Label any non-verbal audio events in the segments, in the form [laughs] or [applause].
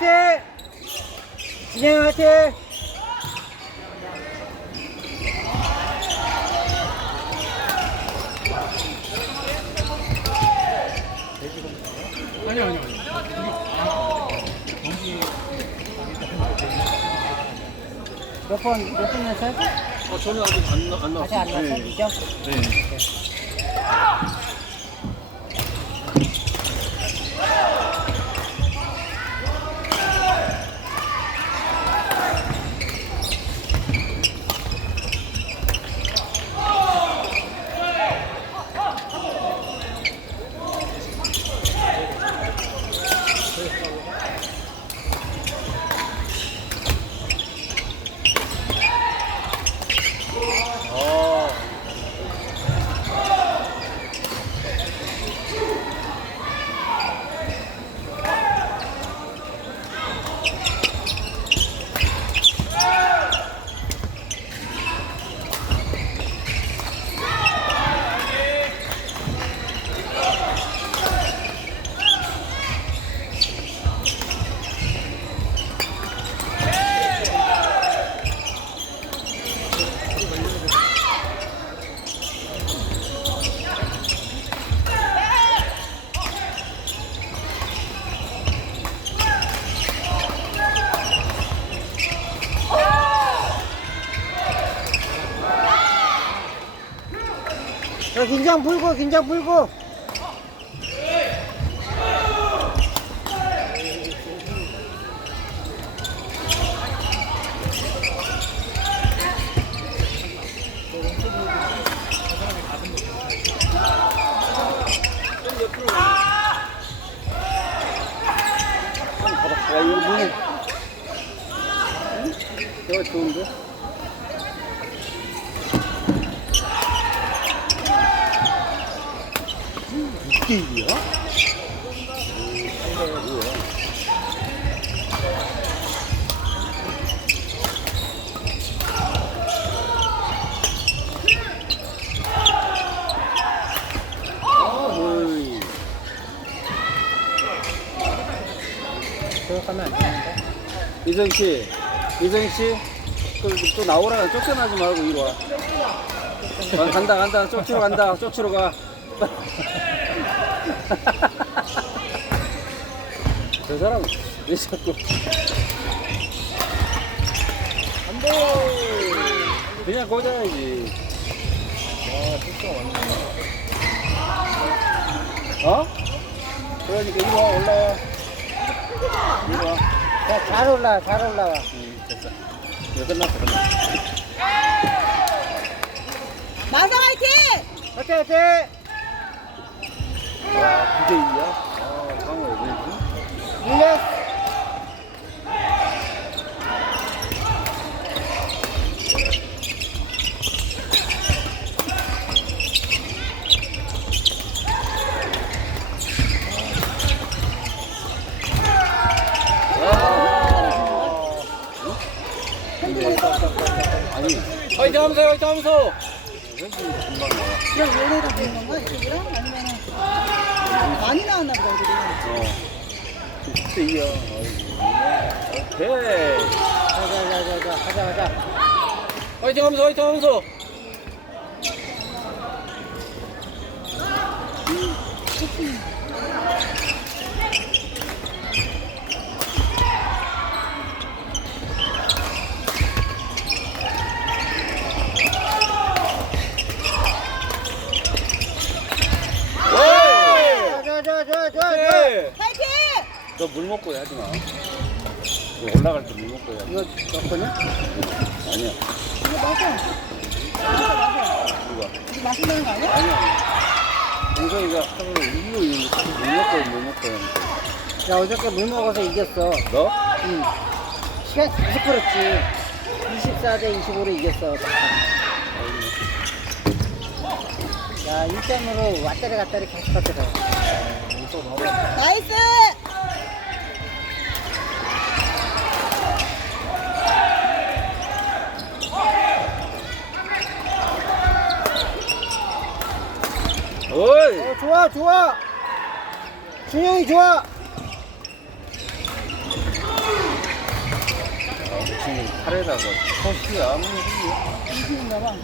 화이팅! 진영 화이팅! 아니요, 아니요. 몇 번, 몇번 났어요? 어, 저는 아직 안, 나- 안 아직 안 나왔어요. 났어요? 이죠? 네. 야, 긴장 풀고, 긴장 풀고. 야, 이거 뭐는? 제가 좋은데? 이게 이야? 뭐야? 아, 뭐이. 저거 가면 안 되는데? 이성 씨, 이성 씨, 그, 또 나오라 쫓겨나지 말고 이리 와. 어, 간다, 간다, 쫓으러 간다, 쫓으러 가. [laughs] 저 사람 왜 자꾸 안 돼. 그냥 고자야지. 와, 진짜 완전. 어? 그러니까 이리 와, 올라와. 이리 와. 자, 잘 올라와, 잘 올라와. 응, 됐어. 이거 끝났어, 끝났어. 마사 화이팅! 화이팅, 화이팅! 와, 9대2야? 아, 강호 왜 그러지? 아니, 화이팅 하면서, 화이팅 하면서! 그냥 요래로 되는 건가? 이쪽이랑? 아니면은 많이 나왔나 보다 애들이 어. 9대2야. 오케이. 자, 자, 자, 자, 자, 가자, 가자. 화이팅 하면서, 화이팅 하면서! 네! 자, 자, 자, 자, 자. 네! 화이팅! 너 물 먹고 하지 마. 이거 올라갈 때 물 먹고 해야 돼. 이거 너 거냐? 아니야. 이거 마셔 마셔 마셔 이거. 이거 마신다는 거 아니야? 아니야. 동성이가 하루 이거 이거 물 먹고 물 먹고 하는데. 야, 어저께 물 먹어서 이겼어. 너? 응. 시간 계속 끌었지. 24대 25로 이겼어. 야, 1점으로 왔다리 갔다리 계속 갔더라. 나이스! 어이! 어, 좋아, 좋아. 준영이 좋아. 지금 팔에다가 커스야 아무리 이기는가 봐.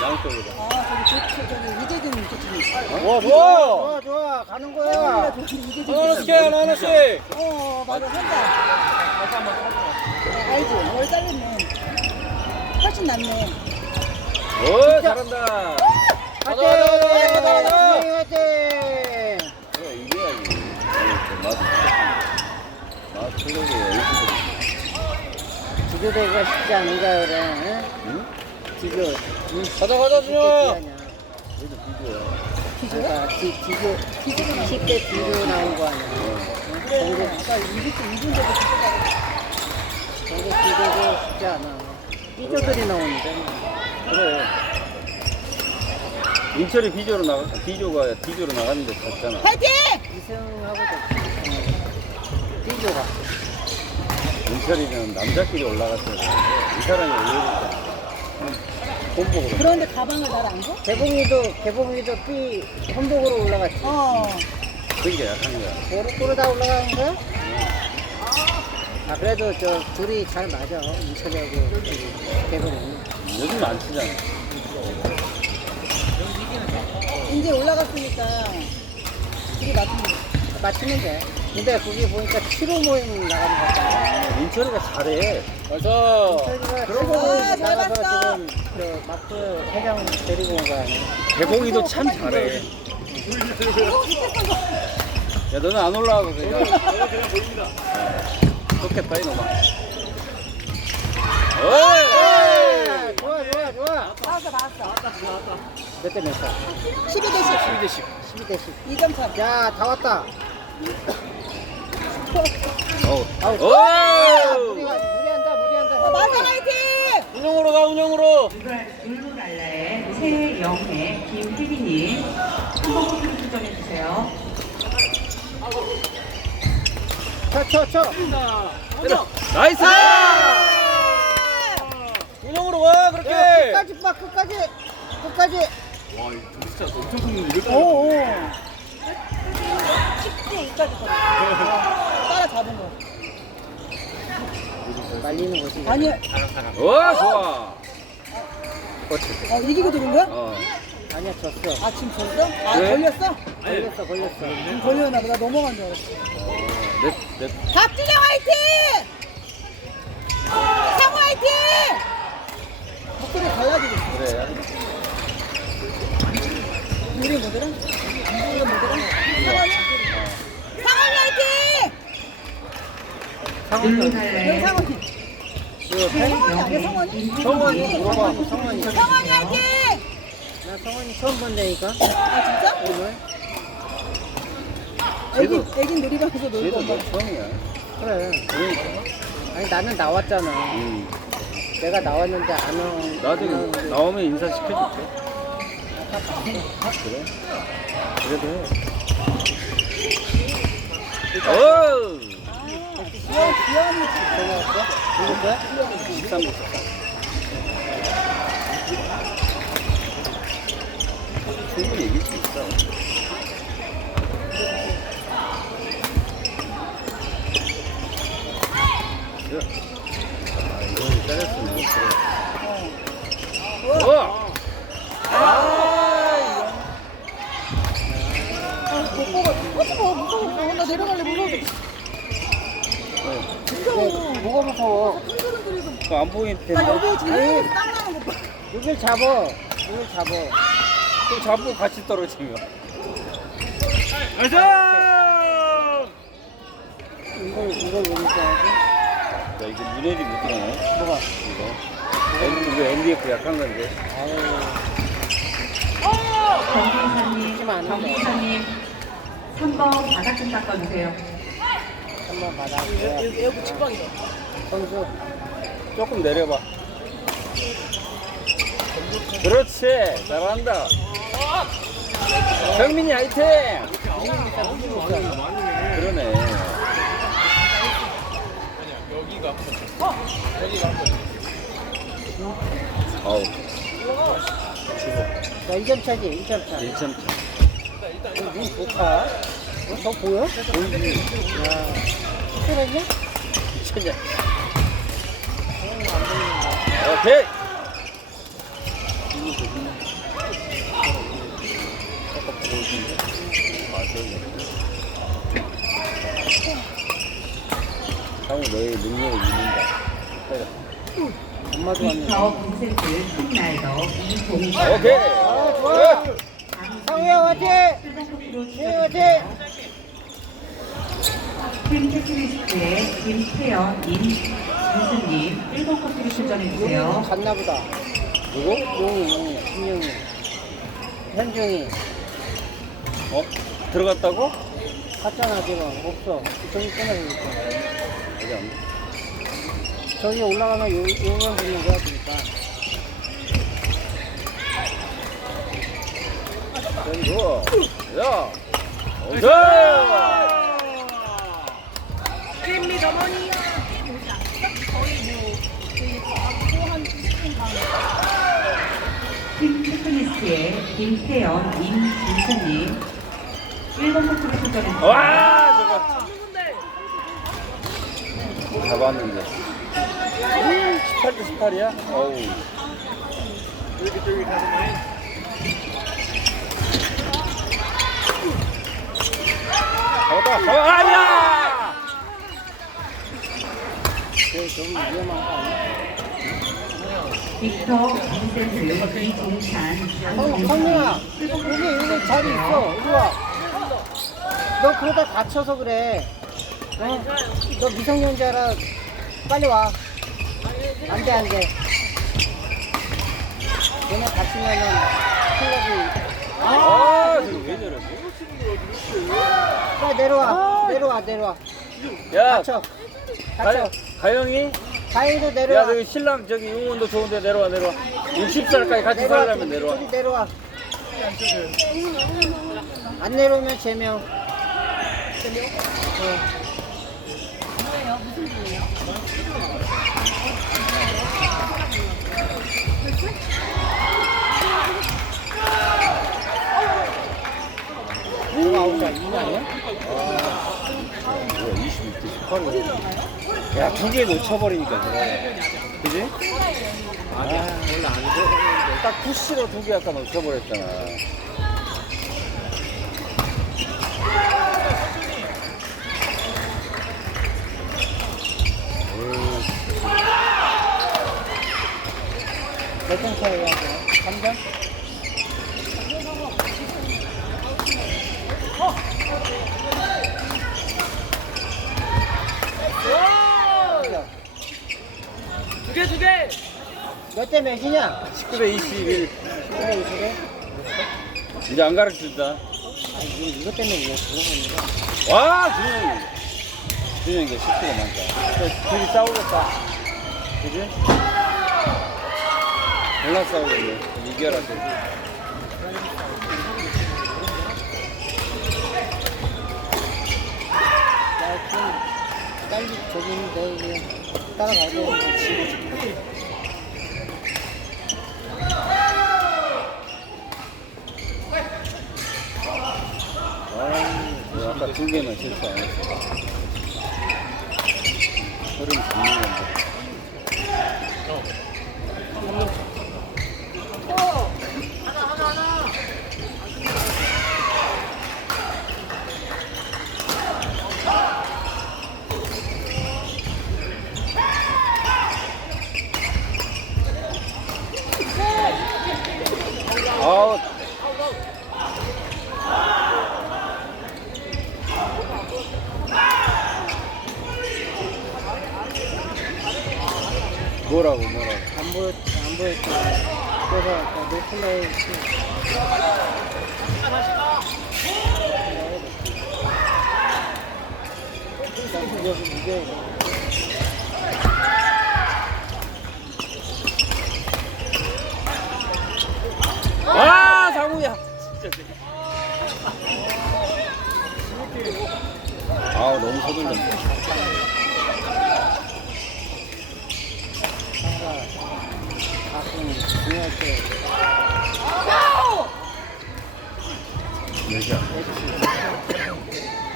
양쪽으로. 아, 저기, 저, 저, 저기, 이재균 저쪽이. 와 좋아 좋아 가는 거야 이재균 하나씩. 해 하나씩. 어, 맞아, 한다. 어, 알지? 머리 자르네. 훨씬 낫네. 오 잘한다. 가자, 가자, 가자, 가자. 화이팅 그래 이래야지. 맛 맛 틀리게 에이스들. 지교대가 쉽지 않은가 그래 응? 응? 지교 가자 가자 준영아. 쉽게 얘도 비교야. 그러니까 지, 지교 10대 뒤로 나온 거 아니야 그래, 전국 아까 이분 이분들도 잘해. 전국 지교도 쉽지 않아 삐조들이 나오는데 그래. 인철이 비조로 나가 비조가 비조로 나갔는데 졌잖아. 파이팅! 이승하고도 삐조가 인철이는 남자끼리 올라갔어야 되는데 이 사람이 올려니까 본복으로. 그런데 가방을 날안 줘? 개봉이도 개봉이도 삐 혼복으로 올라갔지 어. 그게 약한 거야. 고루고루 다 올라가는 거야? 아 그래도 저 둘이 잘 맞아 이철이하고 개봉이 요즘 안 치잖아. 이제 올라갔으니까 둘이 맞추면 돼. 맞추면 돼 근데 거기 보니까 7호 모임 나가는 거 같아 인철이가 잘해. 맞아. 그러고. 7호 모임 아, 잘 나가서 봤어. 지금 저 마크 회장 데리고 온 거 아니야 개봉이도 참 잘해. 야, 너는 안 올라가고 그냥. 좋겠다, 이놈아. 어이! 아, 좋아 좋아 좋아 나왔어, 나왔어. 몇 대몇 차? 12대 10. 12대 10. 12대 10 2점 차. 야다 왔다 어우. 아우 어우! 무리가 무리한다 무리한다 어, 마사 화이팅! 운영으로 가, 운영으로! 울루랄라의 최영애 김혜빈님 한번 퀴즈 좀 해주세요. 쳐쳐 쳐 때려. 나이스! 운영으로 가, 그렇게! 끝까지 봐 끝까지 끝까지 오, 오. 10대 2까지 따라 잡은 거. 말리는 거지 아니, 어, 좋아. 그렇지. 어, 이기고 들은 거야? 어. 아니야 졌어 아, 지금 졌어? 아, 네. 걸렸어? 걸렸어 걸렸어 지금 걸렸나 보다. 넘어간 줄 알았어. 넷, 넷. 박준영 화이팅! 상호 화이팅! 목소리 달라지겠어. 그래. 우리 뭐더라? 우리 뭐더라? 상원이? 상원이 화이팅! 여기 상원이. 성원이 아니야 성원이? 성원이 물어봐 성원이 성원이 화이팅! 나 성원이 처음 본다니까 아 진짜? 오늘 애기 애기 놀이방에서 놀고 쟤도 온다. 너 처음이야. 그래 그러니까. 아니 나는 나왔잖아 음. 내가 나왔는데 안 와. 나중에 나오면 인사시켜줄게. 그래. 그래도 해. 오! 13부 13. 충분히 이길 수 있어. 이거 못 먹어. 하지 마. 무서워. 나 내려갈래 무서워. 네. 무서워. 뭐가 무서워. 그거 안 보이는 텐데. 나 여기 지금 해에서 땀 나는 거 봐. 여길 잡어 여길 잡어 또 잡고 같이 떨어지면. 나이스! 이걸 이걸 하지? 야, 이거 무너지 못 들어가네. 뭐가? 이거. 이거 MDF 약한 건데. 아유 정진사님, 하지 마 안 한다 정진사님 3번 바닥 좀 닦아주세요. 한번 받아 애고 직방이다. 선수 조금 내려봐. 그렇지. 잘한다. 정민이 화이팅! 그러네. 어우, 자 2점 차지 2점 차 1점 차. 눈 좋다 어, 저 보여? 보이지? 야 했냐? 천재. 오케이. 상우 너의 능력을 믿는다. 때려. 엄마도 왔네. 오케이. 아, 좋아. 상우야, 화이팅! 예, 화이팅! 팀 체크리스트의 김태연, 임 유수님 1번 커피를 출전해주세요. 갔나 보다. 누구? 용이, 용이, 김용이. 현중이. 어? 들어갔다고? 갔잖아, 지금. 없어. 저기 있어. 어디 안 돼? 저기 올라가면 요, 요런 붙는 거야, 그러니까. 좋아. 야. 오 케이. 팀 체크리스트의 김태연, 임유수님 1번 커피를 출전해주세요. 와, 저거. 잡았는데. 18대 18이야? 어우. 잡았다, 잡아, 아니야! 좀 위험한 거 아니야? 성, 성민아, 여기, 여기 자리 있어. 이리 와. 너 그러다 다쳐서 그래. 어? 너 미성년자라 빨리 와. 안 돼, 안 돼. 얘네 다치면은 큰일 나지. 아, 왜 저래? 빨리 내려와. 내려와, 내려와. 야, 다쳐. 가, 다쳐. 가영이? 야, 내려와. 저기 신랑 저기 용원도 좋은데 내려와, 내려와. 60살까지 같이 살려면 내려와. 저기 내려와. 안 내려오면 제명. 제명? 어. 아웃이야? 이나요? 뭐야, 26대 18이야. 야, 두 개 놓쳐버리니까 저거. 그지? 아니야, 원래 안 돼. 딱 푸시로 두 개 아까 놓쳐버렸잖아. 몇점 차이야? 3점? 두 개, 두 개! 몇 대 몇이냐? 19대 21. 그래, 그래. 이제 안 가르쳐 준다. 아, 이거, 이것 때문에 이거 그거 보는 거. 와, 준영이. 준영이가 10kg 많다. 저 둘이 싸우겠다. 그지? 졸라 싸우겠네. 이겨라, 쟤. 야, 좀 빨리 저기 내 이제 따라가야 되는데 지금 아, 아까 두 개만 실수 안 했어. 흐름 죽는 건데. 아웃. 뭐라고 뭐라고 안 보였 안 보였잖아. 그래서 아까 노플레이 이게 와 장우야 진짜 아우 너무 서둘렀네?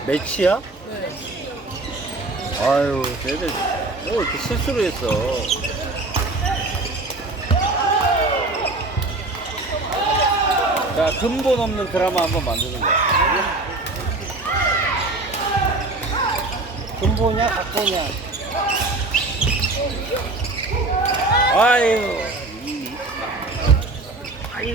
매치야? 아유, 쟤들 뭐 이렇게 실수를 했어? 자, 근본 없는 드라마 한번 만드는 거야. 근본이야, 각본이야. 아유. 아유.